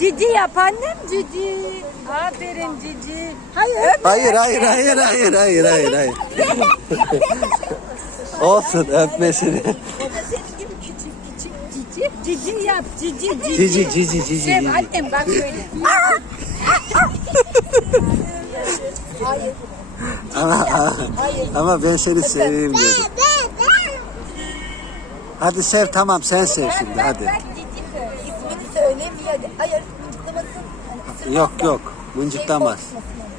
Cici yap annem cici. Aferin cici. Hayır. Hayır hayır hayır hayır hayır hayır hayır. Olsun öpmesini. O da senin gibi küçük küçük cici. Cici yap cici cici. Cici cici cici. Sev cici. annem bak şöyle. Hayır. Ama, ama ben seni seveyim dedim. Hadi sev tamam sen sev şimdi hadi. Bak cici söyle. İsmini hadi. Hayır mıncıklamasın. Hani ısırmaz Yok da. yok Şey mıncıklamaz. korkutmasın onu.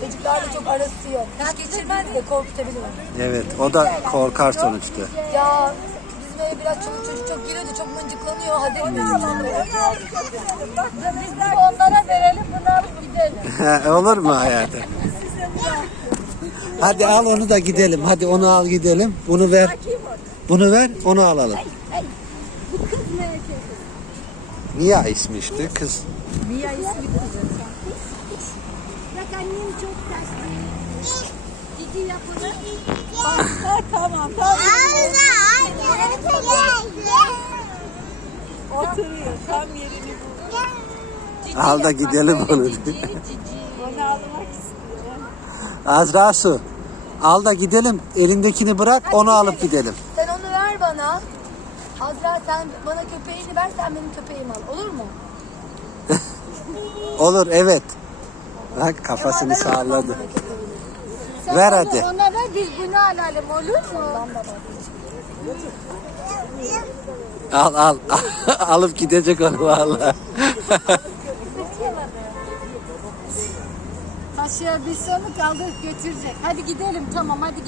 Çocuklarla çok arası yok. Hiç geçirmez de korkutabilir. Evet o da korkar sonuçta. Ya bizim eve biraz çoluk çocuk çok giriyordu. Çok mıncıklanıyor. Hadi Biz de onlara verelim bunu alıp gidelim. Olur mu hayatım? Hadi al onu da gidelim. Hadi onu al gidelim. Bunu ver. Bunu ver onu alalım. Bu kız mı erkek? Mia ismi işte kız. Mia ismi kızı. Bak annem çok taşlı. Cici yapını. Bak tamam tamam. Oturuyor tam yerini buldu. Al da gidelim onu. Onu almak istiyor. Azra su. Al da gidelim. Elindekini bırak onu alıp gidelim. Sen onu ver bana. Azra sen bana köpeğini ver sen benim köpeğimi al. Olur mu? Olur evet. Bak kafasını salladı. Sen Ver onu hadi. Ona ver biz bunu alalım olur mu? Al al. Alıp gidecek onu valla. Taşıya bir sonu kaldırıp götürecek. Hadi gidelim tamam hadi